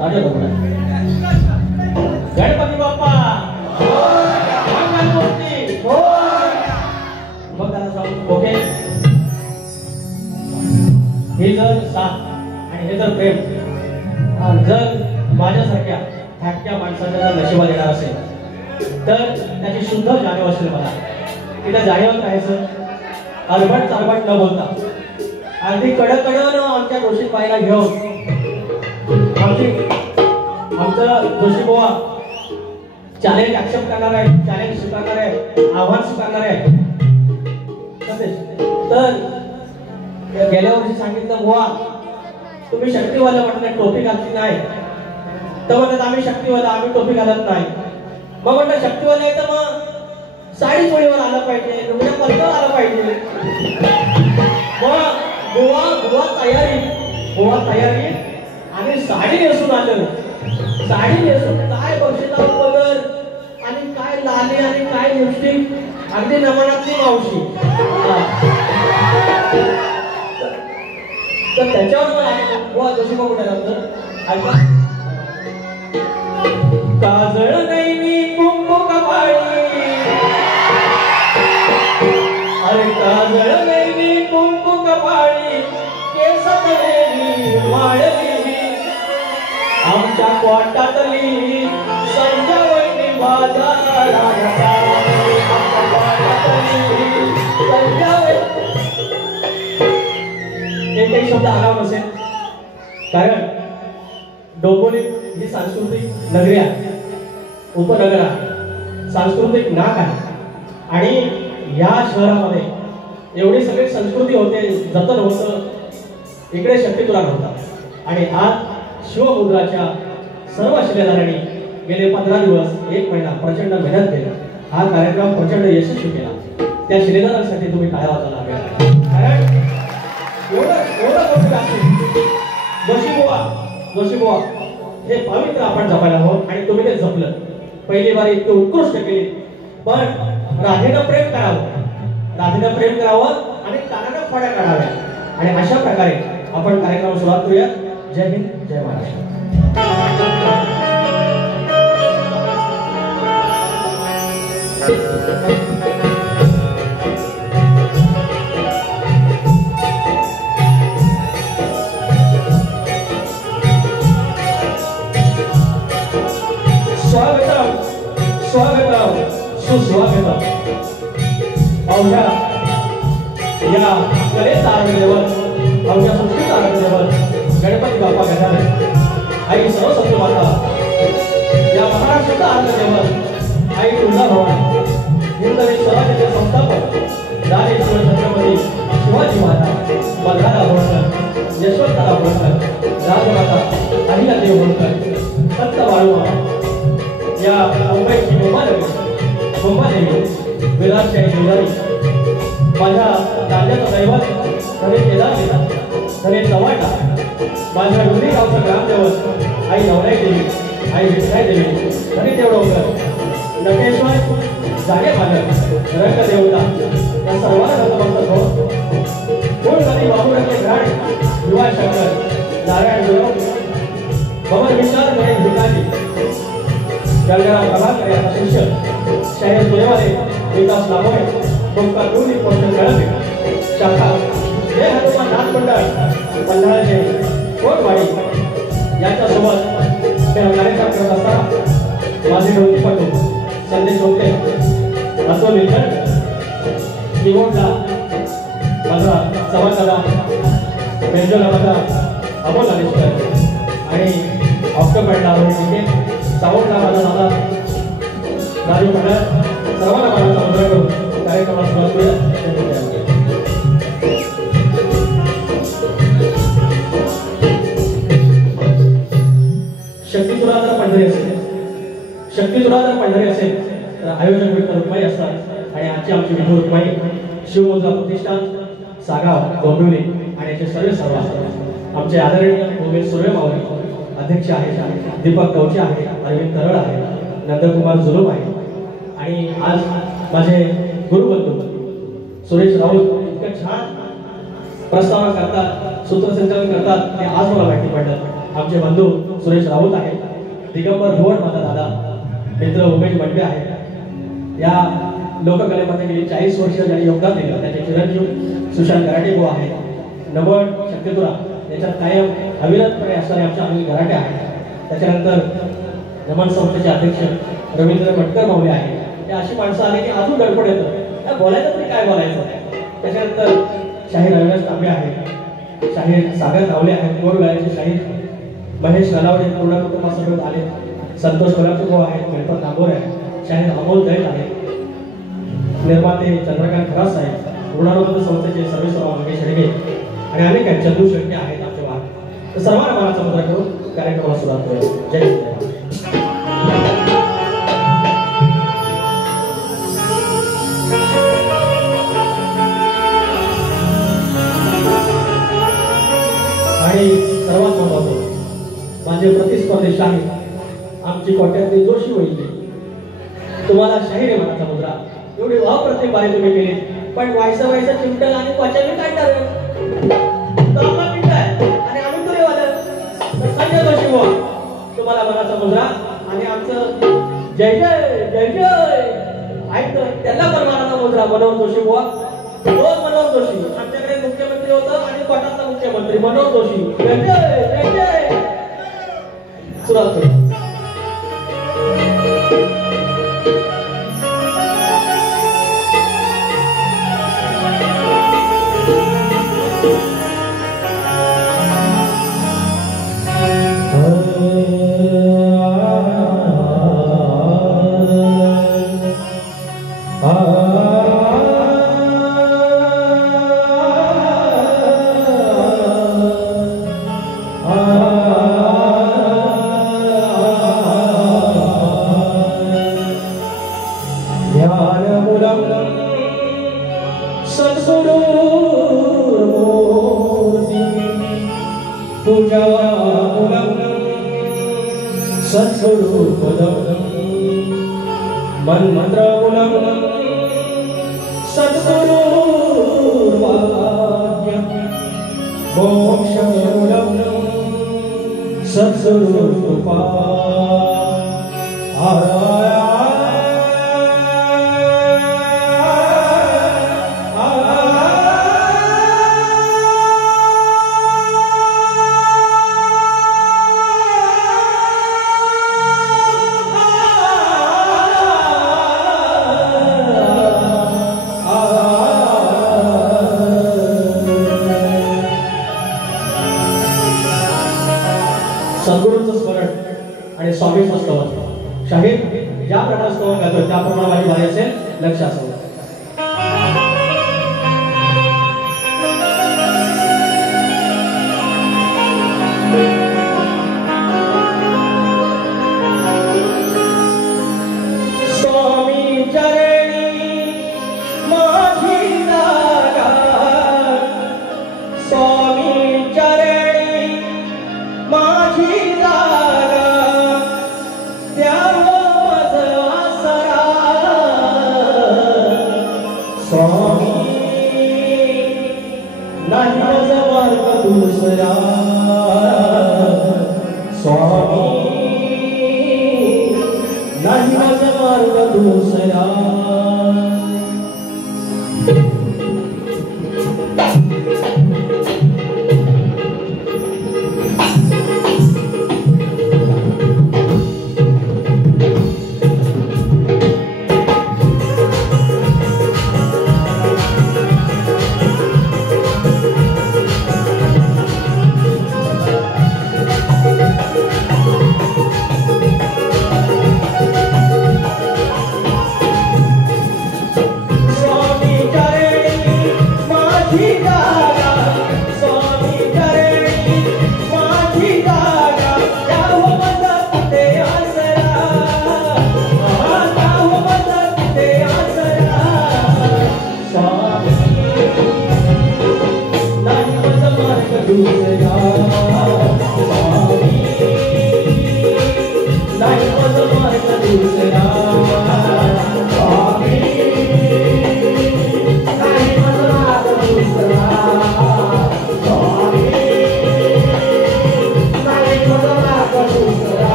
राजा गणपती बाप्पा मंगलमूर्ती मग त्याला सांगू ओके. हे जर साथ आणि हे जर प्रेम जर माझ्यासारख्या धाकट्या माणसाच्या जर नशिबात येणार असेल तर त्याची शुद्ध जाणीव असेल. मला तिला जाणीव राहायचं अरबट चारबट न बोलता अगदी कडकडन आमच्या जोशी बाईला घेऊन आमचं जोशी बुवा चॅलेंज ऍक्सेप्ट करणार आहे, चॅलेंज स्वीकारणार आहे, आव्हान स्वीकारणार आहे. तर गेल्या वर्षी सांगितलं बुवा तुम्ही शक्तीवाला म्हटलं टोपी घातली नाही तर म्हणतात आम्ही शक्तीवाला आम्ही टोपी घालत नाही. मग म्हटलं शक्तीवाला आहे तर मग साडी चोळीवर आलं पाहिजे, लुगड्या पलकावर आलं पाहिजे. मग बुवा तयारी आणि साडी नेसून आलं. साडी नेसून काय बक्षिसा पदर आणि काय लाली आणि काय लिपस्टिक अगदी नमनातली मावशी. तर त्याच्यावर बुवा जशी मग ऐका काजळ नाही मी कुंकू कपाळी अरे काजळ नाही मी कुंकू कपाळी केस मी माळली आमच्या कोटातली संजवणी बाजारात एकही शब्द आगाव नसेल कारण डोंबिवली ही सांस्कृतिक नगरी आहे, उपनगर आहे, सांस्कृतिक नाक आहे आणि या शहरामध्ये एवढी सगळी संस्कृती होते, जतन होतं, इकडे शक्तीतुला होता. आणि आज शिवमुद्राच्या सर्व शिलेदारांनी गेले 15 दिवस 1 महिना प्रचंड मेहनत केली. हा कार्यक्रम प्रचंड यशस्वी केला. त्या शिलेदारांसाठी तुम्ही टाळ्या वाजवायला हव्या. कारण जोशी बुवा हे पवित्र आपण जपायला हवं आणि तुम्ही ते जपलं. पहिली बारी इतकी उत्कृष्ट केली. पण राधेनं प्रेम करावं आणि कानानं फड्या काढाव्या आणि अशा प्रकारे आपण कार्यक्रम सुरुवात करूया. जय हिंद, जय महाराष्ट्र. स्वागतम सुस्वागतम. अवघ्या या कलेचा आराधनेवर अवघ्या संस्कृत आराधनेवर गणपती बाप्पा गजानन आई सरस्वती माता या महाराष्ट्राच्या आराधनेवर आई तुळजाभवानी हिंदवी स्वराज्याचे संस्थापक राजेश्वर छत्रपती शिवाजी महाराज मल्हारराव होळकर यशवंतराव होळकर राजमाता अहिल्यादेवी होळकर संत वाळूमा या मुंबईची मुंबादेवी विराटशाही शेजारी माझ्या राज्याचं दैवत धने केदार धने चव्हाटा माझ्या डोंगरी गावचं ग्रामदेवत आई नवराई देवी आई विठ्ठाई देवी धने देवडोंगर नटेश्वर जागे मालक रंगदेवता या सर्वांना नतमस्तक हो. मूळ बाबूराजे घाट युवा शंकर नारायण गुरव भवन विशाल गणेश भिकाजी जळगाव प्रभाकर यांचा शिष्य शाहीर सुरेवाले विकास लाभोळे कोकण दोन्ही पोषण कळते शाखा जय हनुमान नाथ मंडळ पन्हाळ्याचे कोटवाडी यांच्यासोबत कार्यक्रम करत असताना माझे ढोलकीपटू संदेश होते असो लिखन कीबोर्डला माझा समाजाला बेंजोला माझा अमोल अनेश्वर आणि ऑक्टोबरला आरोग्य सावंतला माझा दादा राजू मंडळ सर्वांना माझा समुद्र करून कार्यक्रमाला सुरुवात करूया. शक्तीतुला जर पंढरी असेल तर आयोजक विठ्ठल रुक्माई असतात आणि आजची आमची विठ्ठल रुक्माई शिवमुद्रा प्रतिष्ठान सागाव डोंबिवली आणि याचे सर्व असतात. आमचे आदरणीय उमेश सूर्यमावली अध्यक्ष आहेत, दीपक कवचे आहे, अरविंद तरळ आहे, नंदकुमार जुलूम आहे आणि आज माझे गुरुबंधू सुरेश राऊत इतकं छान प्रस्तावना करतात, सूत्रसंचालन करतात ते आज मला माहिती पडलं आमचे बंधू सुरेश राऊत आहेत, दिगंबर भुवन माझा दादा, मित्र उमेश बंडे आहेत. या लोककलेमध्ये गेली 40 वर्ष ज्यांनी योगदान दिलं त्याचे चिरंजीव सुशांत गराटे भाऊ आहेत. नवड शक्तिपुरा याच्यात कायम अविरतपणे असणारे आमचे अनिल गराटे आहेत. त्याच्यानंतर नमन संस्थेचे अध्यक्ष रवींद्र मटकर माऊली आहेत. हे अशी माणसं आली की अजून गडबड येतं, बोलायचं तरी काय बोलायचं. त्याच्यानंतर शाहीर रविराज तांबे आहेत, शाहीर सागर रावले आहेत, गोड गायचे शाहीर महेश नलावडे पूर्ण कुटुंबासोबत आले, संतोष कोल्हापूर भाऊ आहेत, गणपत नागोर आहेत, शाहीर अमोल दैत आहेत, निर्माते चंद्रकांत खरास साहेब, ऋणानुबंध संस्थेचे सर्वेश्वरराव मंगेश हेडगे आणि अनेक आहेत, चंदू शेट्टे आहेत आमचे वाहन. तर सर्वांना मनाचा मुद्रा करून कार्यक्रमाला सुरुवात करूया. जय हिंद. आणि सर्वात महत्त्वाचं माझे प्रतिस्पर्धी शाहीर आमची कोट्यातली जोशी वहिनी, तुम्हाला शाहीर आहे मनाचा मुद्रा एवढी अप्रतिम बारी तुम्ही केली, पण व्हायचं चिमटल आणि पचावी काय ठरवेल आणि आम्ही तुरे वादळ तर संजय जोशी बुवा तुम्हाला मनाचा मुद्रा आणि आमचं जय जय जय जय ऐकतं त्याला पण मनाचा मुद्रा मनोहर जोशी बुवा. रोज मनोहर जोशी आमच्याकडे मुख्यमंत्री होतं आणि कोटातला मुख्यमंत्री मनोहर जोशी. जय जय जय जय. सुरुवात करू. सद्गुरूंचं स्मरण आणि स्वामींचं स्तवन. शाहीर ज्याप्रमाणे स्तवन गातो त्याप्रमाणे माझी बारी असेल, लक्ष असावं.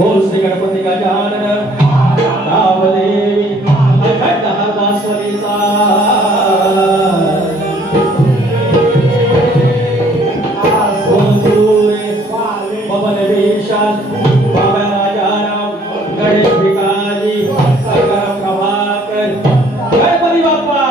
बोल श्री गणपती गजानन तावदेवी अखंड हस्तास्वरीचा पवन विशाल बाबा राजाराम गणेश भिकाजी शंकर प्रभाकर गणपती बाप्पा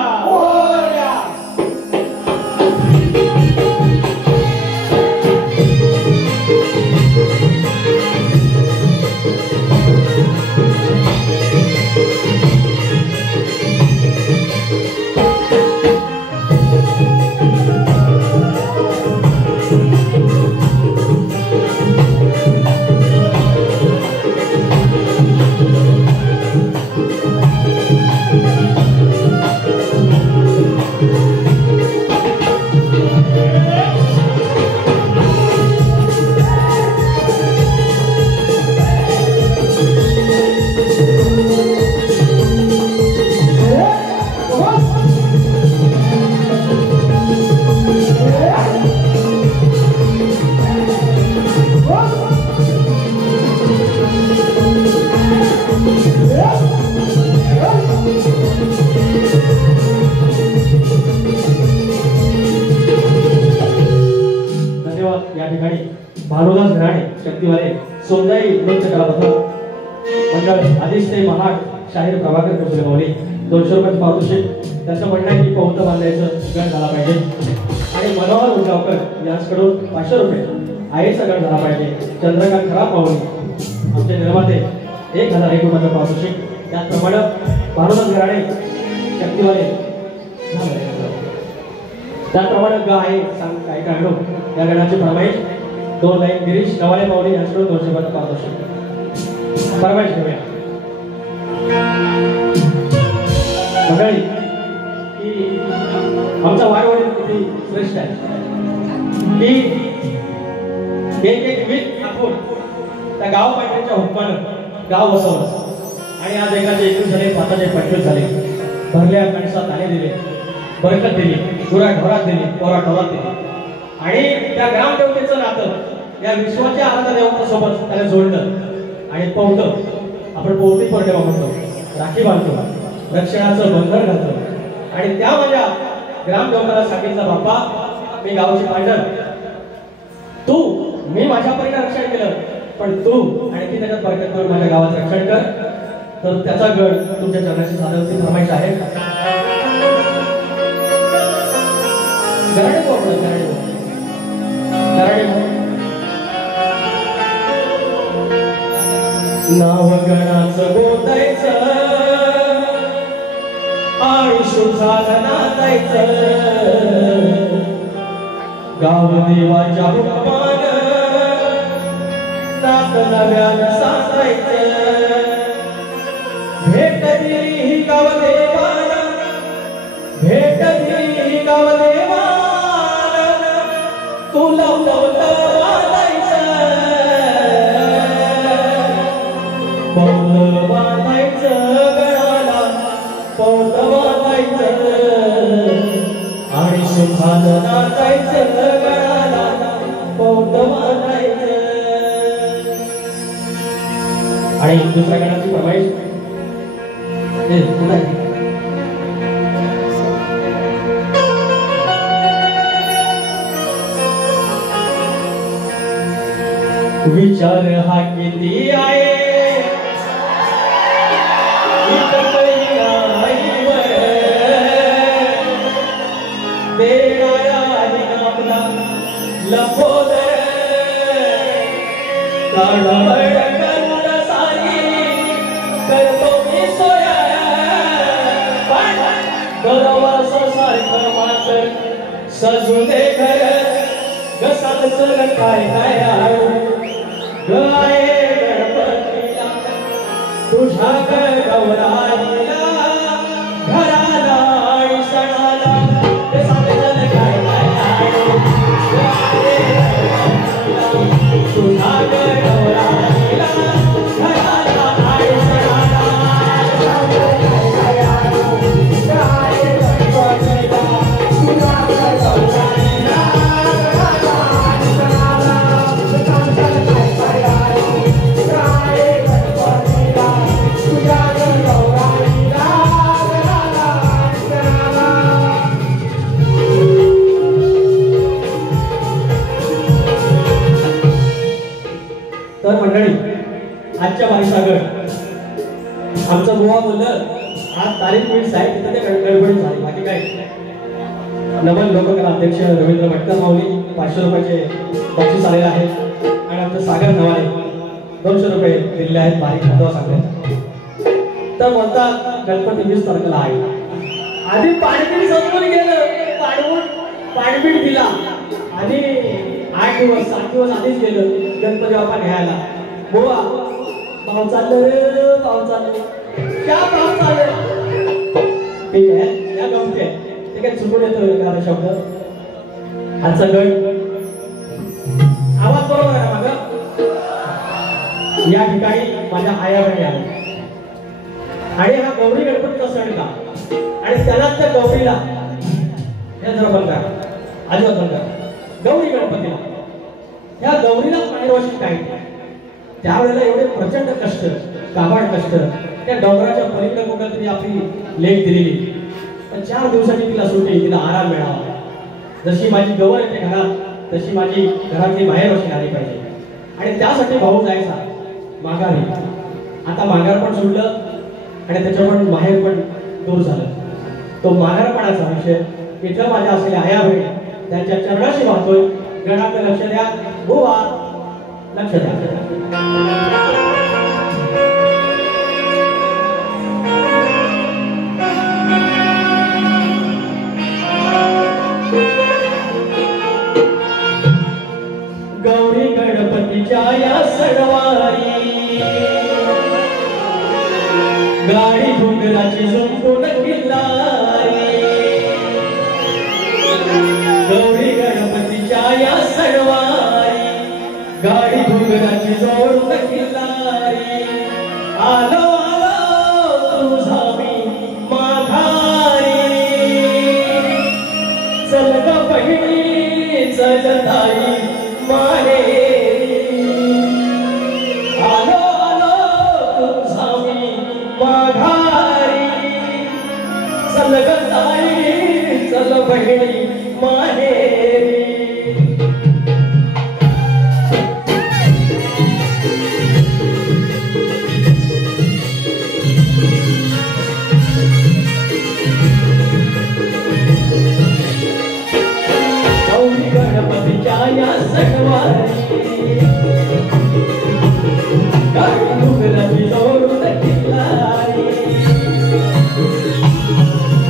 भानुदास घराणे शक्तिवाले सोमदाई नृत्य कला मंडळ आदिष्टे महाड शाहीर प्रभाकर कुसलेमौली 200 रुपये पारितोषिक. त्यांचं म्हणणं आहे की पौंत बांधायचं गण झाला पाहिजे आणि मनोहर उंडावकर यांच्याकडून 500 रुपये आईचा गण झाला पाहिजे. चंद्रकांत खराब पाहुणे आमचे निर्माते 1001 रुपयाचं पारितोषिक. त्याचप्रमाणे भानुदास घराणे शक्तिवाले त्याचप्रमाणे गाय सांग काय काढलो या गणाची फरमाईश 2 लाईन गिरीश नवाले पावले यांच्याकडून 200 रुपयाचं पारितोषिक फरमाईश घेऊया. मंडळी की आमचा वारवाडी किती श्रेष्ठ आहे. की एक वीज आखून त्या गाव पाटणच्या हुकमानं गाव बसवलं आणि आज एकाचे 21 झाले, 5चे 25 झाले. भरल्या कणसात आले दिले, बरकत दिली, गुरा ढोरात दिली, कोरा ढोरात दिली. आणि त्या ग्रामदेवतेचं नातं या विश्वाच्या आराध्य देवतासोबत त्याला जोडलं. आणि पौतं, आपण पौती पौर्णिमा म्हणतो, राखी बांधतो, रक्षणाचं बंधन घालतो. आणि त्या माझ्या ग्रामदेवताला सांगितलं, बाप्पा मी गावची पांढर, तू मी माझ्या परीने रक्षण केलं, पण तू आणखी त्याच्यात बरकत करून माझ्या गावाचं रक्षण कर. तर त्याचा गड तुमच्या चरणाशी साधवती फरमाईश आहे. गराडे बोल, गराडे नाव गणाचं बोलायचं आणि सुखाचं नाचायचं, गाव देवाच्या हुकमानं नात नव्यानं साचायचं. भेट दिली ही गाव देवानं, भेट दिली ही गाव देवानं, तुला पौतं बांधायचं, पौतं बांधायचं गळाला, पौतं बांधायचं आणि सुखानं नाचायचं गळाला, पौतं बांधायचं. आणि दुसऱ्या गणाची फरमाईश विचार हा किती आहे लंबोदर काढवड करुण साई करतो मी सोया बरोबर सारखं मात्र सजू दे घर गसाचं काय काय आळू गाये गणपतीला तुझ्या गौराईला घराला आणि सणाला गसाचं काय काय आळू तुझ्या गौराईला घराला आणि सणाला गाये गणपतीला तुझ्या गौराईला तर मंडळी आजच्या बाईसागर आमचं गोवा बोललं आज तारीख 20 आहे तिथं ते गडबडी झाली बाकी काय. नमन लोककला अध्यक्ष रवींद्र भटकर माऊली 500 रुपयाचे बक्षीस आलेले आहे आणि आमचं सागर नवाले 200 रुपये दिलेले आहेत बारीक खातो सांगण्यात. तर बोलतात गणपती 20 तारखेला आहे. आधी पाणीपीठ संपून गेलं, पाणीपीठ दिला आणि 8 दिवस 7 दिवस आधीच गेलं गणपती बाप्पा घ्यायला. बोवा पाव चाललं रे, पाव चाललं क्या पाव चाललं ठीक आहे या गमते ठीक आहे. चुकून येतो एखादा शब्द. आजचा गण आवाज बरोबर आहे माझा. या ठिकाणी माझ्या आया बहिणी आल्या आणि हा गौरी गणपतीचा सण का आणि त्याला त्या गौरीला हे जरा बंद करा, अजिबात बंद करा. गौरी गणपतीला या गौरीला पाणीवाशी काय त्यावेळेला एवढे प्रचंड कष्ट, काबाड कष्ट, त्या डोंगराच्या पलीकडे कुठं तरी आपली लेख दिलेली. पण 4 दिवसांनी तिला सुट्टी, तिला आराम मिळावा. जशी माझी गौर येते घरात तशी माझी घरातली बाहेरवाशी आली पाहिजे आणि त्यासाठी भाऊ जायचा माघारी. आता माघार पण सोडलं आणि त्याच्यावर माहेर पण दूर झालं. तो माघारपणाचा विषय इथं माझ्या असलेल्या आया बहिणी त्यांच्या चरणाशी वाहतोय. गणाकडे लक्ष द्या, गोवा लक्ष द्या. गौरी गणपतीच्या या सणवारी गाडी घुंगराची झुंकून किल्लारी. गौरी गणपतीच्या या सणवारी गाडी घुंगराची जोडून किल्लारी आलो आलो तुझा मी माघारी चल ग बहिणी चल ताई माहेरी आलो आलो तुझा मी माघारी चल ग ताई चल बहिणी माहेरी या सणवारी गाडी घुंगराची जोडून किल्लारी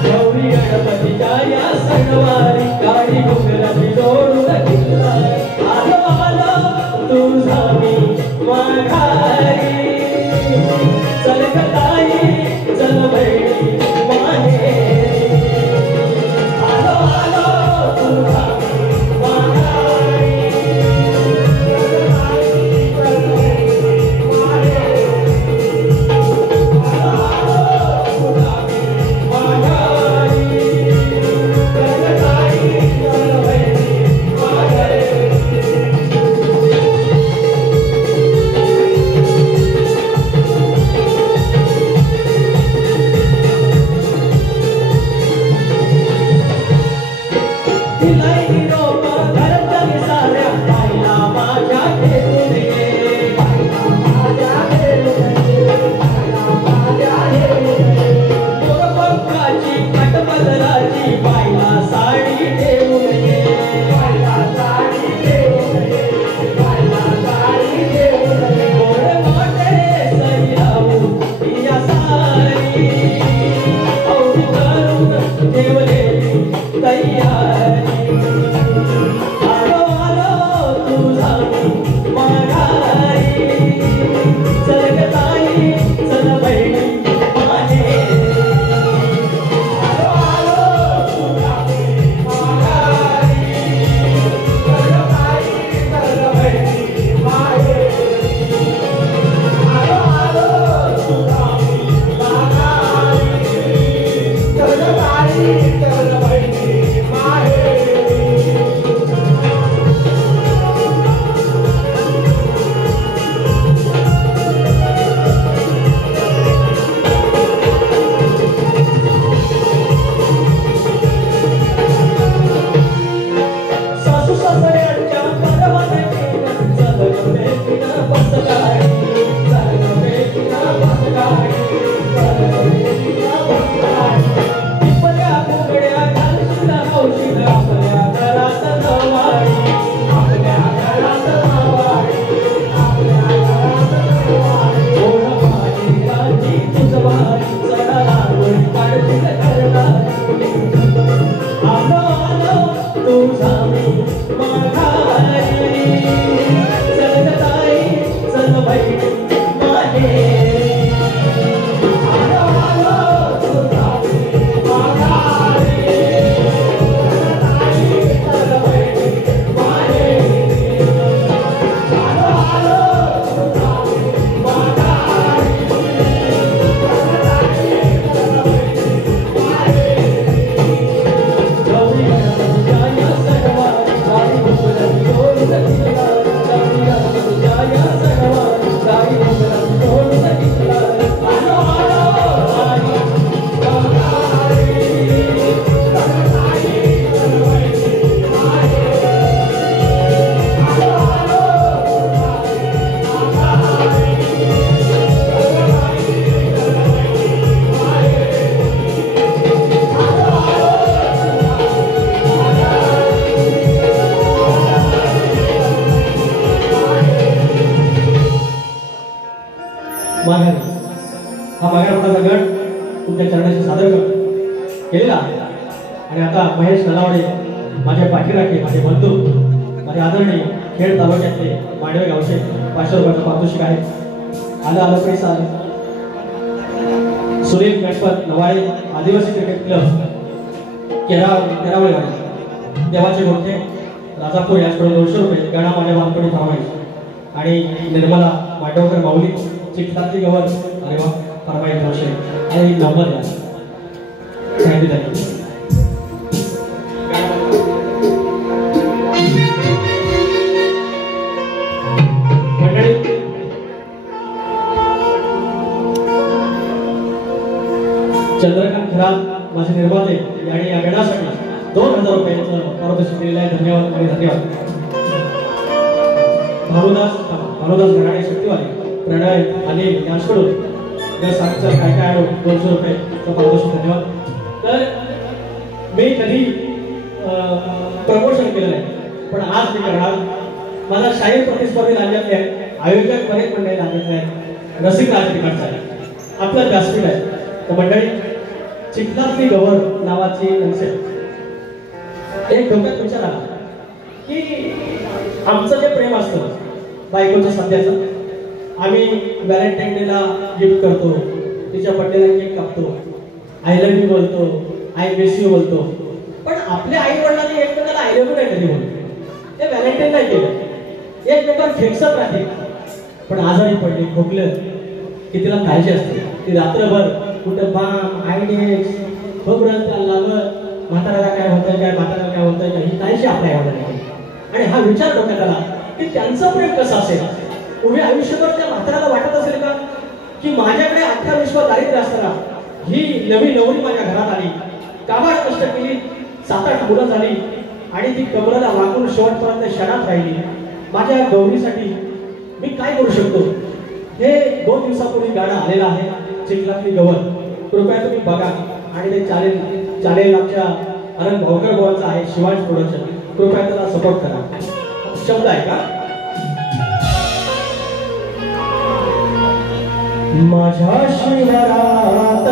गौरी गणपतीच्या या सणवारी गाडी घुंगराची जोडून किल्लारी आलो आलो तुझा मी माघारी चल ग ताई चल बहिणी माहेरी आलो आलो तुझा हा मागाडपणाचा गट तुमच्या चरणाशी सादर केलेला आणि आता महेश नलावडे माझ्या पाठीराखे माझे बंधू माझे आदरणीय खेड तालुक्यातले मांडवे गावचे 500 रुपयाचा पारितोषिक आहे. आलं पैसा आलं. सुनील गणपत नवाळे आदिवासी क्रिकेट क्लब केरावळे देवाचे गोठे राजापूर याचकडे 200 रुपये, गणा माझ्या बालपणी फरमाईश. आणि निर्मला मांडवकर माऊली चिखलातली गवत, अरे वा, फरमाईश 200. आणि नंबर द्या. थँक्यू. चंद्रकांत खरात माझे निर्माते यांनी या गणासाठी 2000 रुपयांचं पारितोषिक दिलेलं आहे. धन्यवाद आणि धन्यवाद. भानुदास घराणे शक्तीवाले, प्रणय अनिल यांच्याकडून या सातच्या काय 200 रुपयाचं पारितोषिक. धन्यवाद. तर मी कधी प्रमोशन केलं नाही, पण आज मी करणार. माझा शाहीर प्रतिस्पर्धी राज्यातले आयोजक बरेच मंडळी राज्यातले आहेत. रसिक राज तिकडचा आहे, आपलं व्यासपीठ आहे. तर मंडळी, चिखलातली गवर नावाची कन्सेप्ट एक डोक्यात विचार आला की आमचं जे प्रेम असतं बायकोचं सध्याचं, आम्ही व्हॅलेंटाईन डेला गिफ्ट करतो, तिच्या बर्थडेला केक कापतो, आय लव्ह यू बोलतो, आय मिस यू बोलतो. पण आपल्या आई वडिलांनी एकमेकाला आय लव्ह यू नाही कधी बोलतो, ते व्हॅलेंटाईन नाही केलं, एकमेकावर फिक्सअप राहते. पण आजारी पडले, खोकलं की तिला काळजी असते. ती रात्रभर कुठं बाम आयडेक्स खोबरं त्याला लागत, म्हाताऱ्याला काय होतंय काय ही काळजी आपल्या आई. आणि हा विचार डोक्यात आला की त्यांचं प्रेम कसं असेल. उभे आयुष्यभर त्या म्हाताऱ्याला वाटत असेल का की माझ्याकडे 18-20 दारिद्र्य असताना ही नवी नवरी माझ्या घरात आली, काबाड कष्ट केली, 7-8 मुलं झाली आणि ती कमरेला वाकून शेवटपर्यंत क्षणात राहिली. माझ्या गौरीसाठी मी काय करू शकतो. हे 2 दिवसापूर्वी गाणं आलेलं आहे, चिखलातली गवत. कृपया तुम्ही बघा. आणि ते चालेल आमच्या अनंत भाऊकर भावांचं आहे, शिवांश प्रोडक्शन. कृपया त्याला सपोर्ट करा. शब्द आहे का. माझ्या शिवारात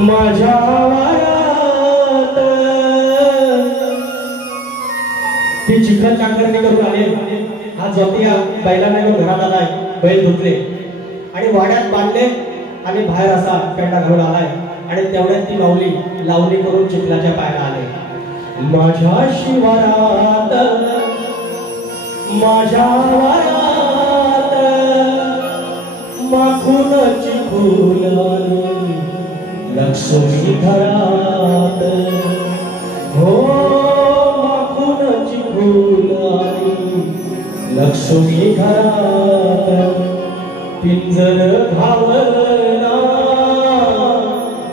माझ्या वारात ती चिखल चांगलं करून आले. हा जोतिया बैलांना घेऊन घरात आलाय, बैल धुतले आणि वाड्यात बांधले आणि बाहेर असा पेंडा घालून आलाय. आणि तेवढ्यात ती माऊली लावणी करून चिखलाच्या पायाला आले. माझ्या शिवारात माझ्या वारात माखून चिखूल लक्ष्मी घरात, हो माखून चिखूल लक्ष्मी घरात. पिंजर घावना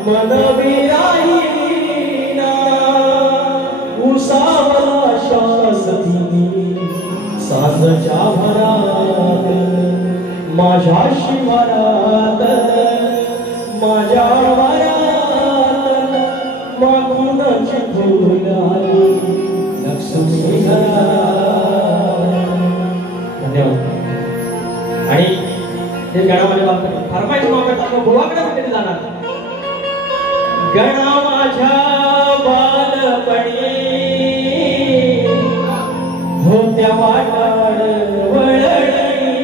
मन विराहीना, उसावला शासती साजच्या भरात. माझ्या शिवारात माझ्या वारात माखून चिखूल लक्ष्मी घरात. धन्यवाद. आणि हे गणा माझ्या बालपणी फरमाईश मागतात, गोवाकडे कुठे जाणार. गणा माझ्या बालपणी होत्या वाटाड वळणी,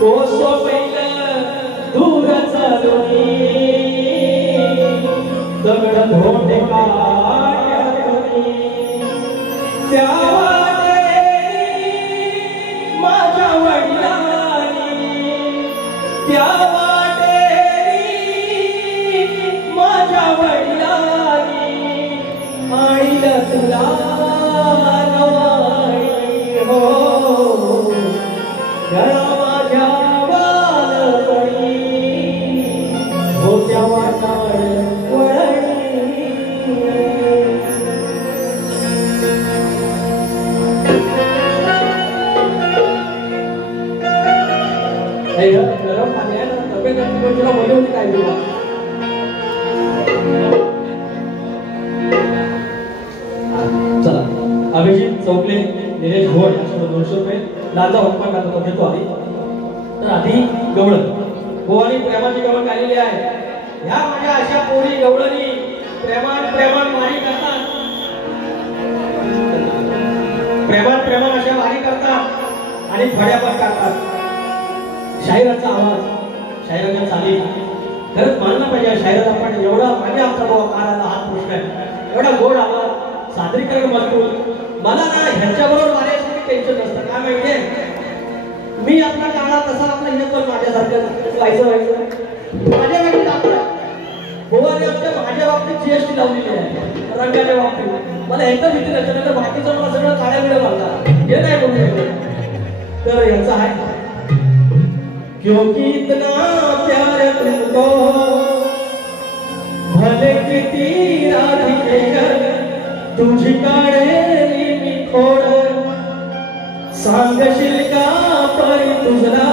कोसो पहिलं दूर चालूनी, दगड धोंडे काढूनी त्या माझ्या वडिलांनी, त्या माझ्या वडिलांनी आईला तुला नवाई, हो गणा माझ्या बालपणी होत्या वाटाड वळणी. गरम पाणी आहे ना, तब्येत तुला बोलली होती काय तुला. चला, अभिजित चौकले, निलेश घोड यासोबत 200 रुपये. लालचा उत्पन्न करतो घेतो आधी. तर आधी गवळण गोवानी प्रेमाची गवळ गायलेली आहे. ह्या माझ्या अशा पोरी गवळणी प्रेमान वारी करतात, प्रेमान अशा वारी करतात आणि फड्यापार काढतात. शाहिराचा आवाज, शाहिराच्या चाली खरंच मानलं पाहिजे. शाहिराचा पण एवढा माझ्या आमचा काळाला हात पुष्ट आहे. एवढा गोड आवाज, सादरीकरण मजबूत. मला ना ह्याच्याबरोबर माझ्यासाठी टेन्शन नसतं. काय माहितीये, मी आपला काळा तसा आपला हे पण माझ्यासारखं व्हायचं माझ्या बाबतीत आपला गोवाने माझ्या बाबतीत जीएसटी लावलेली आहे रंगाच्या बाबतीत. मला ह्याचं भीती नसतं, तर बाकीचं मला सगळं काळ्या वेळ मागतात, हे नाही बोलू शकत. तर यांचा आहे क्योंकि इतना प्यार तुमको भले किती राधिके तुझी काढेली मी खोड सांगशील का परी तुझला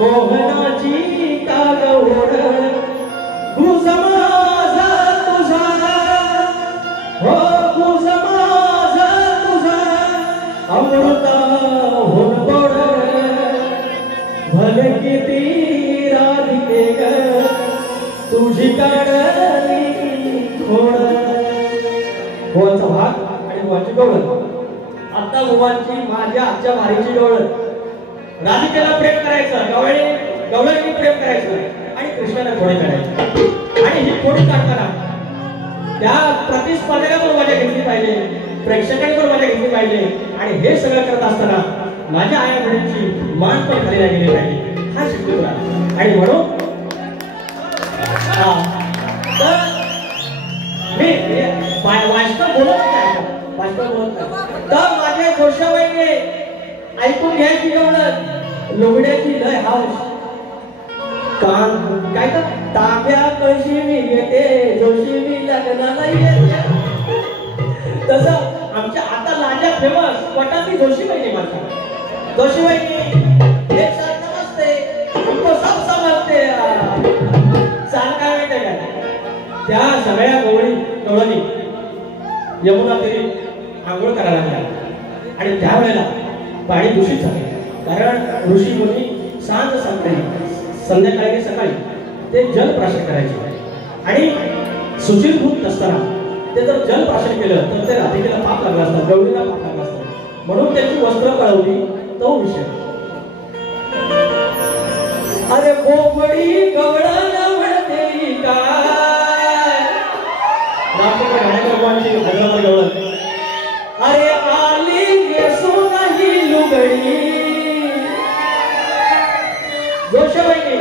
मोहनाची का गवड गुज माझा तुझा हो गुज माझा तुझा अमृता होन गोड भले किती राधिके ग तुझी काढली खोड. गोवाचा भाग आणि गोवाची गवळण. आता गोवांची माझ्या आजच्या वारीची गवळण. राधिकेला प्रेम करायचं, गवळणीने प्रेम करायचं आणि कृष्णाला खोडी काढायची. आणि ही खोडी काढताना त्या प्रतिस्पर्धकांवर मजा घेतली पाहिजे, प्रेक्षकांवर मजा घेतली पाहिजे. आणि हे सगळं करत असताना माझ्या आया बहिणीची मान पण खाली नाही गेली पाहिजे, हा शिकतो. आणि म्हणून तर मी वास्तव बोलत नाही, वास्तव बोलत नाही. तर माझ्या गोष्टाबाईने ऐकून घ्यायची गवळण, लुगड्याची लय हाऊस. कान काय तर ताब्या कशी मी येते जोशी मी लग्नाला येते. तसं आमच्या आता लाजा फेमस पटाती जोशीबाईने माझ्या जोशीबाईने एक साथ नमस्ते हमको सब समजते सांग काय माहिती का. त्या सगळ्या गवळणी यमुना तरी आंघोळ करायला लागल्या आणि त्यावेळेला पाणी दूषित झाले. कारण ऋषी मुनी सांज संध्याकाळी सकाळी ते जलप्राशन करायचे आणि सुचिरभूत नसताना ते जर जलप्राशन केलं तर ते राधिकेला पाप लागला असतात, गवळीला पाप लागला असतात. म्हणून त्यांची वस्त्र कळवली, तो विषय. अरे बोबडी गवळण म्हणते काय गवळण. अरे आली येसून ही लुगडी जोशाबाईने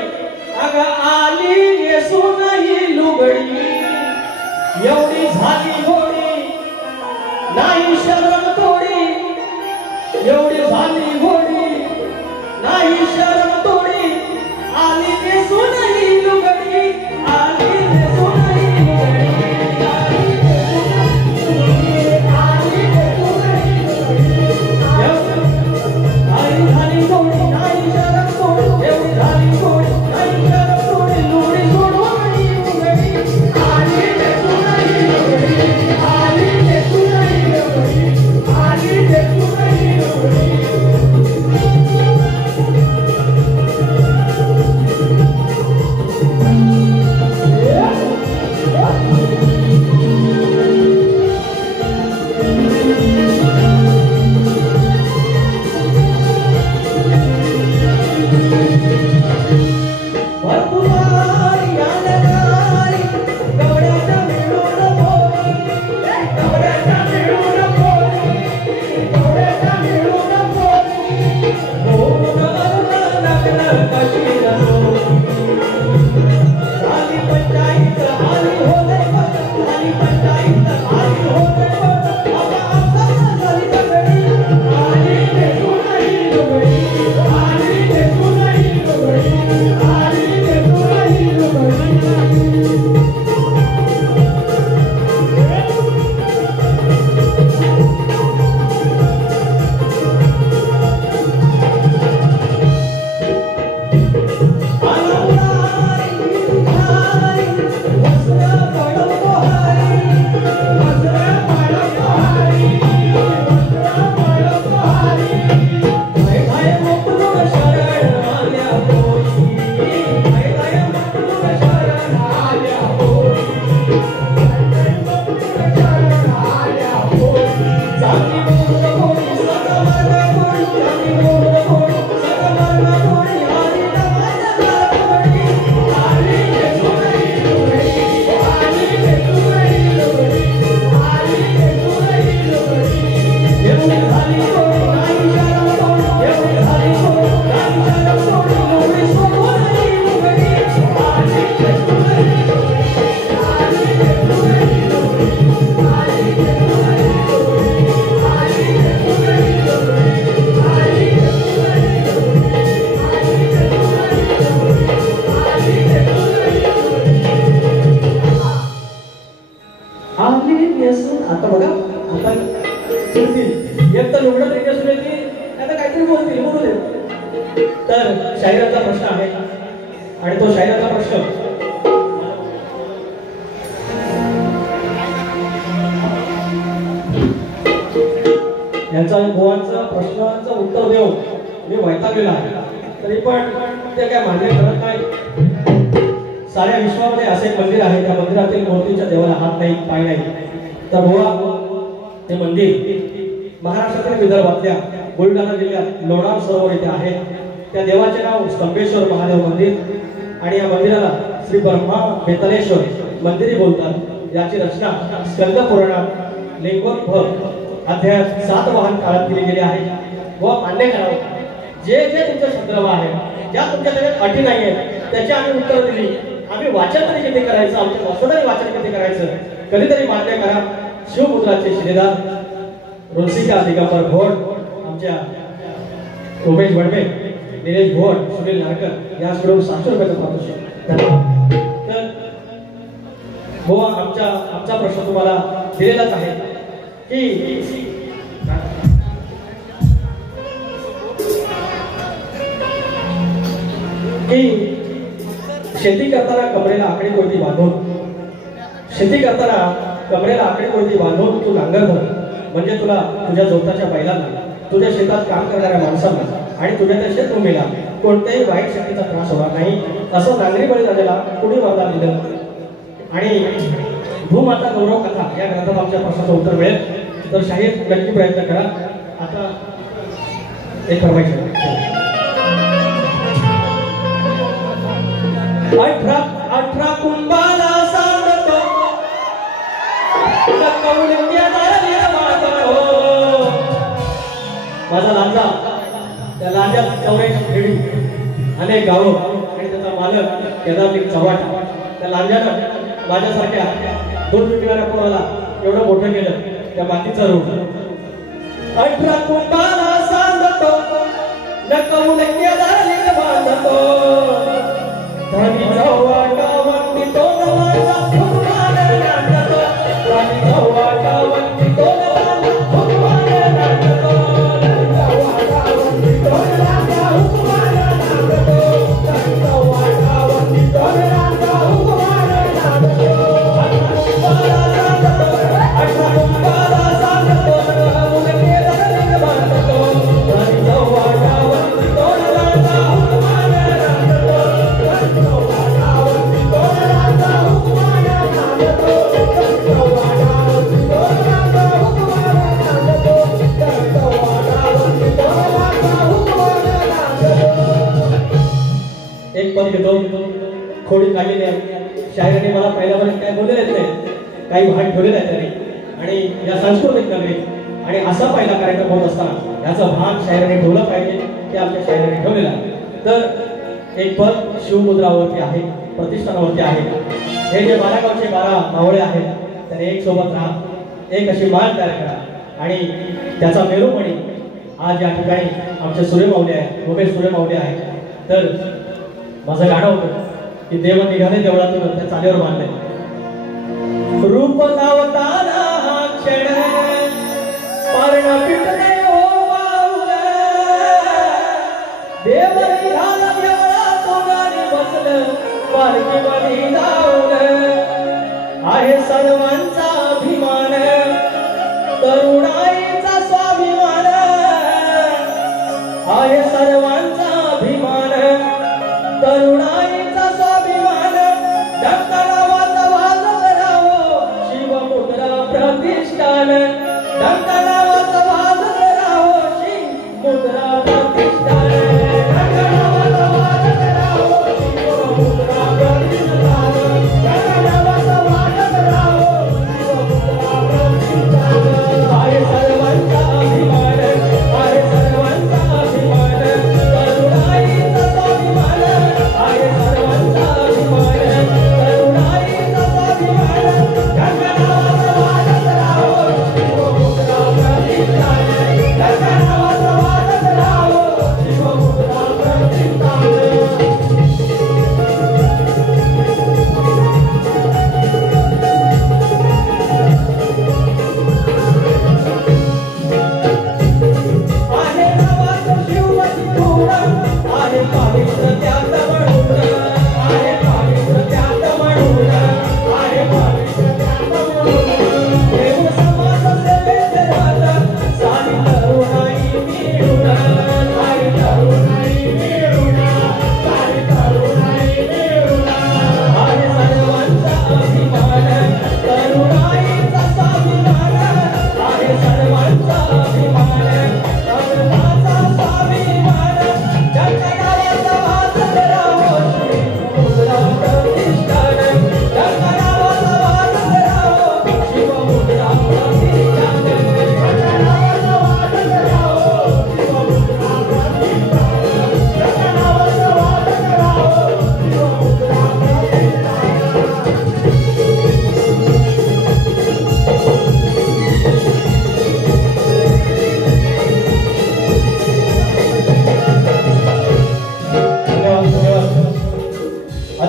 अगं आली येसून ही लुगडी एवढी झाली घोडी नाही शरण तोडी एवढी झाली घोडी नाही शरण तोडी आली येसून ही लुगडी आली येसून ही लुगडी आई झाली घोडी नाही शरण तोडी एवढी झाली घोडी नाही शरण तोडी लुगडी सोडून ही लुगडी आली येसून ही लुगडी आली येसून ही लुगडी आली येसून ही लुगडी. आता चिडतील, एक तर लुगडं तरी असून येतील, आता काहीतरी बोलतील, बोलू दे. तर शाहिराचा प्रश्न आहे आणि तो शाहिराचा प्रश्न यांचा गोवांचा प्रश्नाचं उत्तर देऊन मी वैतागलेला आहे, तरी पण ते काय मान्य करत नाही. साऱ्या विश्वामध्ये असे एक मंदिर आहे, त्या मंदिरातील मूर्तीच्या देवाला हात नाही, पाय नाही. तर गोवा ते मंदिर महाराष्ट्रातील विदर्भातल्या बुलढाणा जिल्ह्यात लोणार सरोवर येथे आहे. त्या देवाचे नाव स्तंभेश्वर महादेव मंदिर आणि या मंदिराला श्री ब्रह्मा बेतलेश्वर मंदिरी बोलतात. याची रचना स्कंद पुराणात लिंगोद्भव अध्याय 7 वाहन काळात केली गेली आहे. व मान्य करावं, जे जे तुमचं संदर्भ आहे, ज्या तुमच्या त्याच्यात अटी नाही आहेत, त्याची आम्ही उत्तर दिली. आम्ही वाचन तरी किती करायचं, आमच्या वाचनाने वाचन किती करायचं, कधीतरी मान्य करा. शिवपुत्राचे शिलेदार ऋषिका दिगंबर घोड, आमच्या उमेश बडवे, निलेश घोड, सुनील नारकर याचकडून 700 रुपयाचं पारितोषिक. तर गोवा आमचा प्रश्न तुम्हाला दिलेलाच आहे की शेती करताना कमरेला आकडी कोयती बांधून तू नांगर धर, म्हणजे तुला तुझ्या जोताच्या बैलांना, तुझ्या शेतात काम करणाऱ्या माणसांना आणि तुझ्या त्या शेतभूमीला कोणत्याही वाईट शक्तीचा त्रास होणार नाही, असं नांगरी बळीराजाला कुणी वरदान दिलं. आणि भूमाता गौरव कथा या ग्रंथात आमच्या प्रश्नाचं उत्तर मिळेल. तर शाहीर नक्की प्रयत्न करा. आता एक फरमाईश 18 कुंभाला सांगतो माझा लांजा, त्या लांजात 84 खेडी, अनेक गावं आणि त्याचा मालक केदारलिंग चव्हाण. त्या लांजानं माझ्यासारख्या दूध विकणाऱ्या पोराला एवढं मोठं केलं, त्या मातीचा रूप. 18 कुंभाला सांगतो नकवून केदारलिंग बांधतो, धनीचा वाटा वंती तो नवाला भगवान नाटतो, धनीचा वाटा वंती तो नवाला भगवान नाटतो, धनीचा वाटा वंती तो नवाला भगवान नाटतो, धनीचा वाटा वंती तो नवाला भगवान नाटतो. 18 कुंभाला सांगतो नकवून केदारलिंग बांधतो, धनीचा वाटा वंती तो नवाला भगवान नाटतो. एक पद घेतो, खोडी काढलेली आहे. शायराने मला पहिल्यापर्यंत काय बोललेच नाही, काही भाग ठेवलेला आहे त्याने. आणि या सांस्कृतिक नगरीत आणि असा पहिला कार्यक्रम होत असताना याचा भाग शायराने ठेवला पाहिजे, ते आमच्या शायराने ठेवलेला आहे. तर एक पद शिवमुद्रावरती आहे, प्रतिष्ठानावरती आहे. हे जे 12 गावचे 12 मावळे आहेत, त्याने एक सोबत राहा, एक अशी मान तयार करा आणि त्याचा मेरुमणी आज या ठिकाणी आमचे सूर्यमाऊली आहे, उमेश सूर्यमाऊली आहे. तर माझं गाणं होतं की देव निघाले देवळातून त्या चालीवर बांधले. रूप लावताना हा क्षण पारणा पिटले हो बाहुले, देव निघाला देवळातून आणि बसलं पालखी मध्ये जाऊन. आहे सर्वांचा अभिमान, तरुणाईचा स्वाभिमान, आहे सर्वांचा अभिमान, तरुणाईचा स्वाभिमान. डंकानावाचा वाजत राहो शिवमुद्रा प्रतिष्ठान, डंकानावाचा वाजत राहो शिवमुद्रा प्रतिष्ठान, डंकानावाचा वाजत राहो शिवमुद्रा प्रतिष्ठान, डंकानावाचा वाजत राहो शिवमुद्रा प्रतिष्ठान. आहे सर्वांचा अभिमान, आहे सर्वांचा अभिमान, तरुणाईचा स्वाभिमान, आहे सर्वांचा अभिमान, तरुणाईचा स्वाभिमान. डंकानावाचा वाजत राहो शिवमुद्रा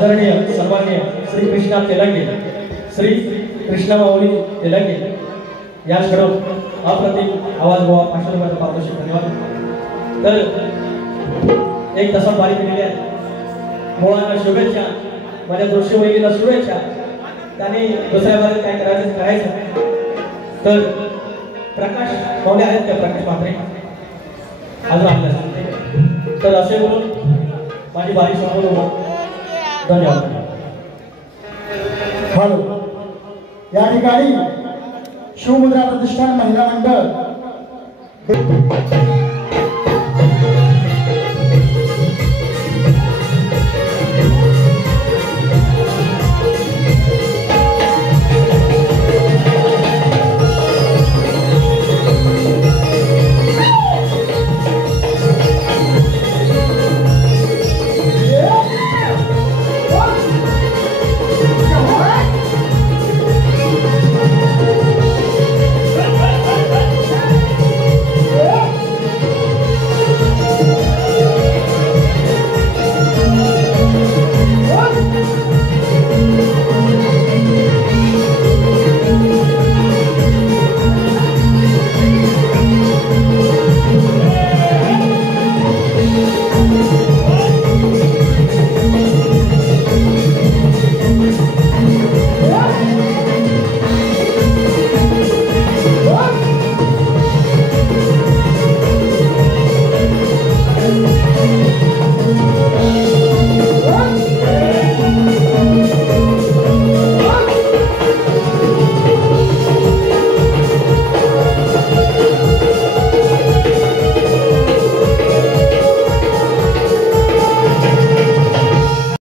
आदरणीय सन्माननीय श्री कृष्णा तेलंगे, श्री कृष्णा माऊली तेलंगे याचकडून अप्रतिम आवाज गोवा 500 रुपयाचा पारितोषिक. धन्यवाद. तर एक तसा बारी केलेली आहे. मुळांना शुभेच्छा, माझ्या दोषी वहिनीला शुभेच्छा. त्यांनी दुसऱ्या बारीत काय करायचं तर प्रकाश माऊली आहेत का? प्रकाश मात्रे अजून आपल्या तर असे बोलून माझी बारी संपवतो. धन्यवाद. हॅलो. या ठिकाणी शिवमुद्रा प्रतिष्ठान महिला मंडळ